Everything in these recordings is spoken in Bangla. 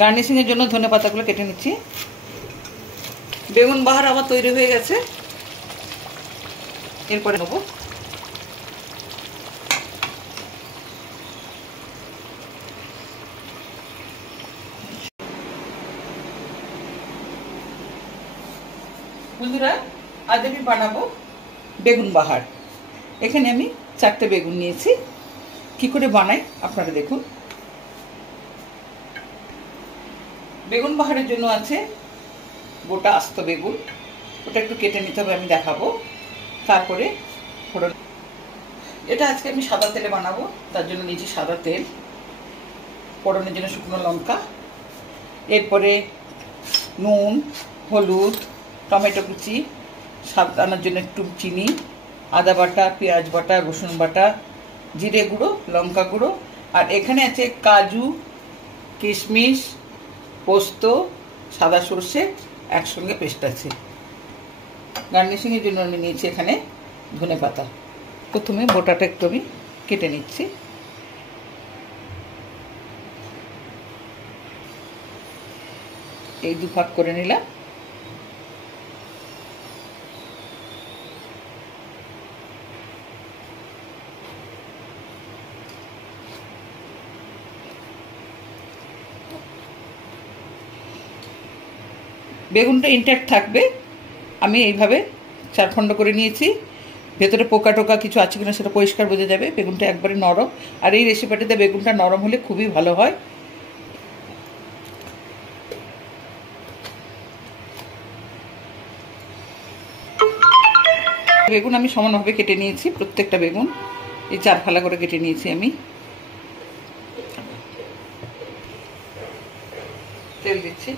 গার্নিশিংয়ের জন্য ধনে পাতাগুলো কেটে নিচ্ছি। বেগুন বাহার আমার তৈরি হয়ে গেছে। এরপরে নেব বন্ধুরা, আজ আমি বানাবো বেগুন বাহার। এখানে আমি 4টে বেগুন নিয়েছি। কি করে বানাই আপনারা দেখুন। বেগুন বাহারের জন্য আছে গোটা আস্ত বেগুন, ওটা একটু কেটে নিতে হবে, আমি দেখাবো। তারপরে ফোড়ন, এটা আজকে আমি সাদা তেলে বানাবো, তার জন্য নিয়েছি সাদা তেল। ফোড়নের জন্য শুকনো লঙ্কা, এরপরে নুন, হলুদ, টমেটো কুচি, স্বাদ আনার জন্য একটু চিনি, আদা বাটা, পেঁয়াজ বাটা, রসুন বাটা, জিরে গুঁড়ো, লঙ্কা গুঁড়ো, আর এখানে আছে কাজু, কিশমিশ, পোস্ত, সাদা সর্ষে একসঙ্গে পেস্ট আছে। গার্নিশিংয়ের জন্য আমি নিয়েছি এখানে ধনে পাতা। প্রথমে বোটাটা একটু আমি কেটে নিচ্ছি। এই 2 ভাগ করে নিলাম। বেগুনটা ইনট্যাক্ট থাকবে, আমি এইভাবে 4 খণ্ড করে নিয়েছি। ভেতরে পোকা টোকা কিছু আছে কিনা সেটা পরিষ্কার বোঝা যাবে। বেগুনটা একবারে নরম, আর এই রেসিপিটাতে বেগুনটা নরম হলে খুবই ভালো হয়। বেগুন আমি সমানভাবে কেটে নিয়েছি, প্রত্যেকটা বেগুন এই 4 ফালা করে কেটে নিয়েছি আমি। তেল দিচ্ছি।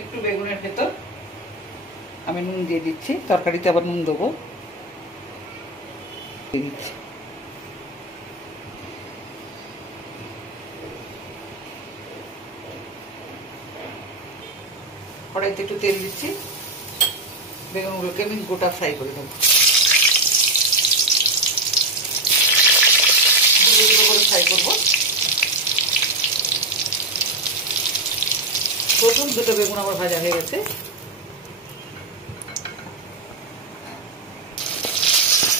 একটু বেগুনের ভেতর আমি নুন দিয়ে দিচ্ছি, তরকারিতে আবার নুন দেবো। দিয়ে দিচ্ছি। কড়াইতে একটু তেল দিচ্ছি, বেগুনগুলোকে আমি গোটা ফ্রাই করে দেবো। করে ফ্রাই করবো। প্রথম 2টো বেগুন আমার ভাজা হয়ে গেছে।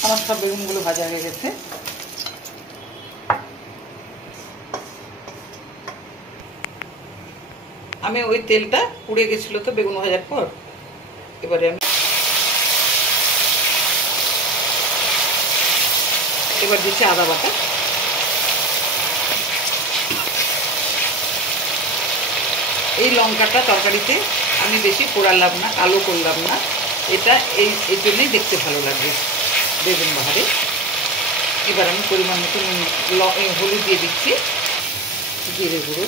আমার সব বেগুনগুলো ভাজা হয়ে গেছে। আমি ওই তেলটা পুড়ে গেছিল তো বেগুন ভাজার পর, এবারে আমি দিচ্ছি আদা বাটা। এই লঙ্কাটা তরকারিতে আমি বেশি পোড়ালাম না, কালো করলাম না, এটা এই জন্যই দেখতে ভালো লাগবে বেগুন বাহারে। এবার আমি পরিমাণ মতো হলুদ দিয়ে দিচ্ছি, জিরে গুঁড়ো,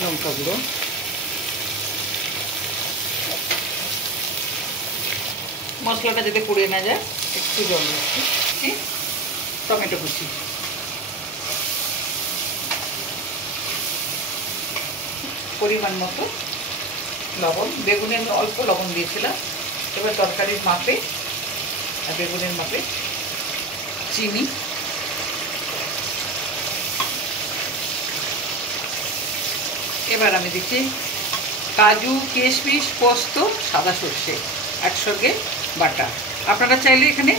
লঙ্কা গুঁড়ো, মশলাটা যাতে পুড়ে না যায় একটু জল দিচ্ছি, টমেটো কুচি, পরিমাণ মতো লবণ। বেগুনে আমি অল্প লবণ দিয়েছিলাম, এবার তরকারির মাপে আর বেগুনের মাপে চিনি, এবার আমি দিচ্ছি কাজু, কিশমিশ, পোস্ত, সাদা সর্ষে একসঙ্গে বাটা। আপনারা চাইলে এখানে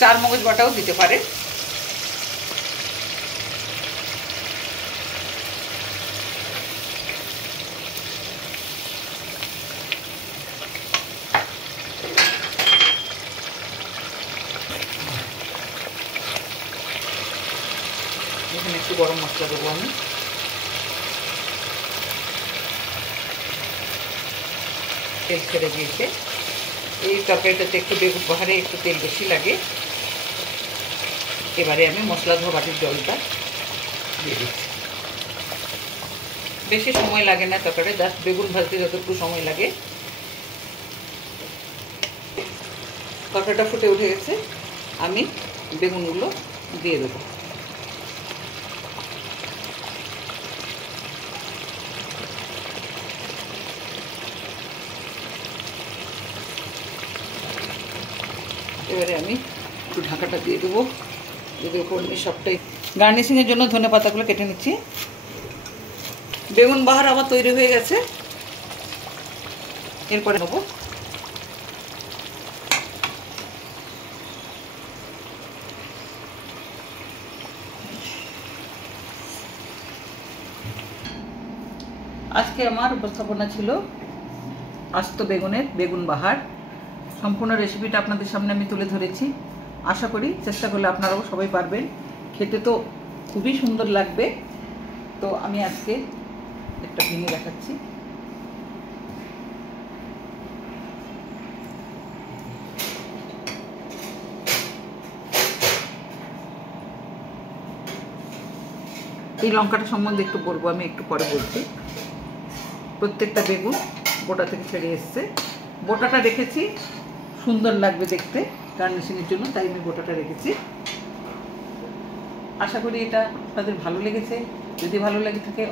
4 মগজ বাটাও দিতে পারেন। এখানে একটু গরম মশলা দেবো আমি। তেল ছেড়ে দিয়েছে। এই তরকারিটাতে একটু বেগুন বাহারে একটু তেল বেশি লাগে। এবারে আমি মশলা ধোয়া বাটির জলটা দিয়ে দিচ্ছি। বেশি সময় লাগে না তরকারি, জাস্ট বেগুন ভাজতে যতটুকু সময় লাগে। তরকারিটা ফুটে উঠে গেছে, আমি বেগুনগুলো দিয়ে দেবো। এবারে আমি একটু ঢাকাটা দিয়ে দেবো, যদি ওপর নিয়ে সবটাই। গার্নিশিংয়ের জন্য ধনে পাতাগুলো কেটে নিচ্ছি। বেগুন বাহার আবার তৈরি হয়ে গেছে, এরপরে নেবো। আজকে আমার উপস্থাপনা ছিল আস্ত বেগুনের বেগুন বাহার। সম্পূর্ণ রেসিপিটা আপনাদের সামনে আমি তুলে ধরেছি। আশা করি চেষ্টা করলে আপনারাও সবাই পারবেন। খেতে তো খুবই সুন্দর লাগবে। তো আমি আজকে একটা ভেঙে দেখাচ্ছি। এই লঙ্কাটা সম্বন্ধে একটু বলবো, আমি একটু পরে বলছি। প্রত্যেকটা বেগুন বোটা থেকে ছেড়ে এসছে। বোটাটা রেখেছি সুন্দর লাগবে দেখতে গার্নিশিংয়ের জন্য, তাই আমি বোটাটা রেখেছি। আশা করি এটা আপনাদের ভালো লেগেছে। যদি ভালো লেগে থাকে